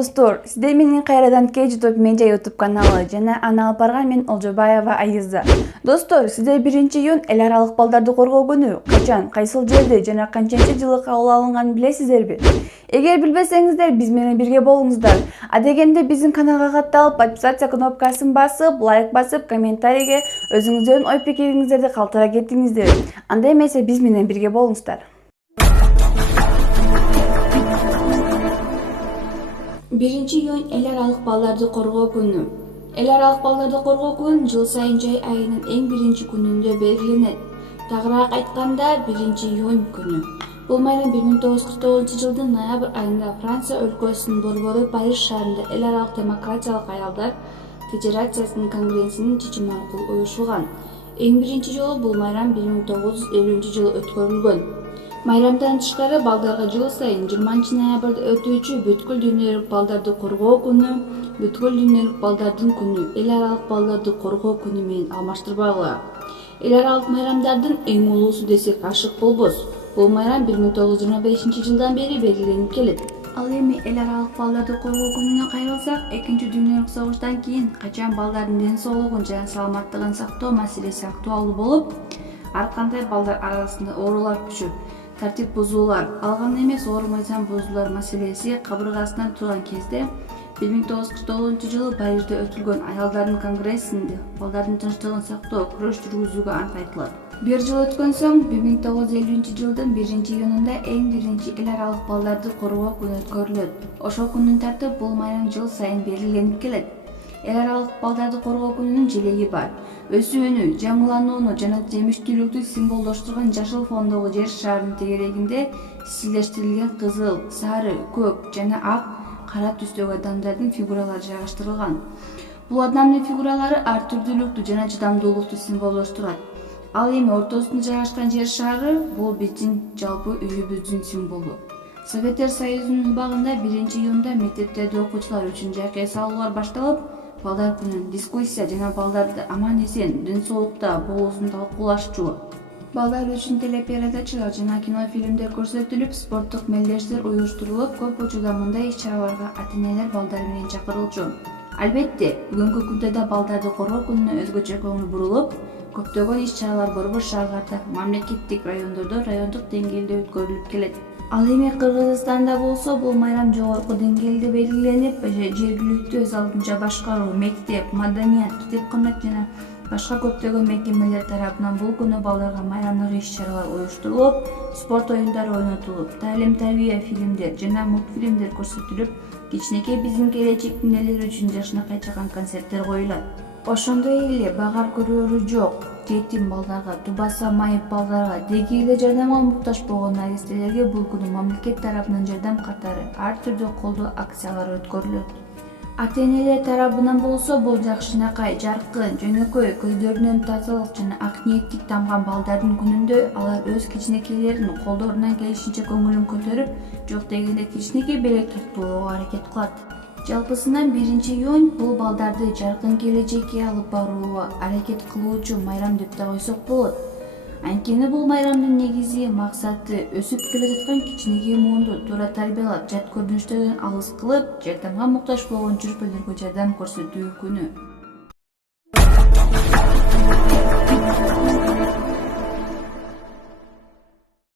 достор, сиздер менен кайрадан YouTube Media YouTube каналы жана аны алып барган мен Олжобаева Айыза. Достор, сиздер 1-июнь эл аралык балдарды коргоо күнү качан, кайсыл жерде жана канчанчы жылы кабыл алынганын билесиздерби? Эгер билбесеңиздер, биз менен бирге болуңуздар. А дегенде биздин каналга катталып, подписаться кнопкасын басып, лайк басып, комментарийге өзүңүздөрдүн ой пикириңиздерди калтыра кетиңиздер. Анда эмесе биз менен бирге болуңуздар. 1-июнь эл аралык балдарды коргоо күнү. Эл аралык балдарды коргоо күнү жыл сайын жай айынын эң биринчи күнүндө белгиленет. Тагыраак айтканда 1-июнь күнү. Бул майрам 1949-жылдын ноябрь айында Франция өлкөсүнүн борбору Париж шаарында эл аралык демократиялык аялдар федерациясынын конгрессинин чечими аркылуу уюшулган. Эң биринчи жолу бул майрам 1950-жылы өткөрүлгөн. Майрамдан тышкары балдарга жыл сайын 20-ноябрда өтүүчү бүткүл дүйнөлүк балдарды коргоо күнү, бүткүл дүйнөлүк балдардын күнү, эл аралык балдарды коргоо күнү менен алмаштырбагыла. Эл аралык майрамдардын эң улуусу десек ашык болбос. Бул майрам 1925-жылдан бери белгиленип келет. Ал эми эл аралык балдарды коргоо күнүнө кайрылсак, Экинчи дүйнөлүк согуштан кийин качан балдардын ден соолугун жана саламаттыгын сактоо маселеси актуалдуу болуп, ар кандай балдар арасында оорулар күчөп, тартип бузуулар, ал гана эмес оор мыйзам бузуулар маселеси кабыргасынан турган кезде 1949-жылы Парижде өтүлгөн аялдардын конгрессинде балдардын тынчтыгын сактоо күрөш жүргүзүүгө ант айтылат. Бир жыл өткөн соң 1950-жылдын 1-июнунда эң биринчи эл аралык балдарды коргоо күнү өткөрүлөт. Ошол күндүн тартып бул майрам жыл сайын белгиленип келет. Эл аралык балдарды коргоо күнүнүн желеги бар. Өсүүнү, жаңыланууну жана жемиштүүлүктү символдоштурган жашыл фондогу жер шарынын тегерегинде стилдештирилген кызыл, сары, көк жана ак, кара түстөгү адамдардын фигуралары жайгаштырылган. Бул адамдын фигуралары ар түрдүүлүктү жана чыдамдуулукту символдоштурат. Ал эми ортосунда жайгашкан жер шары бул биздин жалпы үйүбүздүн символу. Советтер Союзунун убагында 1-июнда мектептерде окуучулар үчүн жайкай салуулар башталып, балдар күнүн дискуссия жана балдарды аман-эсен, ден соолукта болуусун талкуулашчу. Балдар үчүн телепередачалар жана кинофильмдер көрсөтүлүп, спорттук мелдештер уюштурулуп, көп учурда мындай иш-чараларга ата-энелер балдар менен чакырылчу. Албетте, бүгүнкү күндө да балдарды коргоо күнүнө өзгөчө көңүл бурулуп, көптөгөн иш-чаралар борбор шаарларда, мамлекеттик райондордо, райондук деңгээлде өткөрүлүп келет. Ал эми Кыргызстанда болсо бул майрам жогорку деңгээлде белгиленип, жергиликтүү өз алдынча башкаруу, мектеп, маданият, китепканат жана башка көптөгөн мекемелер тарабынан бул күнү балдарга майрамдык иш-чаралар уюштурулуп, спорт оюндары ойнотулуп, таалим-тарбия фильмдер жана мультфильмдер көрсөтүлүп, кичинекей биздин келечектин элери үчүн жашынакай чакан концерттер коюлат. Ошондой эле багар көрөөрү жок жетим балдарга, тубаса майып балдарга, деги эле жардамга муктаж болгон наристелерге бул күнү мамлекет тарабынан жардам катары ар түрдүү колдоо акциялары өткөрүлөт. Ата-энелер тарабынан болсо бул жакшынакай, жаркын, жөнөкөй, көздөрүнөн тазалык жана ак ниеттик тамган балдардын күнүндө алар өз кичинекейлерин колдорунан келишинче көңүлүн көтөрүп, жок дегенде кичинекей белек тартуулоого аракет кылат. Жалпысынан 1-июнь бул балдарды жаркын келечекке алып барууга аракет кылуучу майрам деп да койсок болот. Анткени бул майрамдын негизи максаты өсүп келе жаткан кичинекей муунду туура тарбиялап, жат көрүнүштөрдөн алыс кылып, жардамга муктаж болгон жүрпөлөргө жардам көрсөтүү күнү.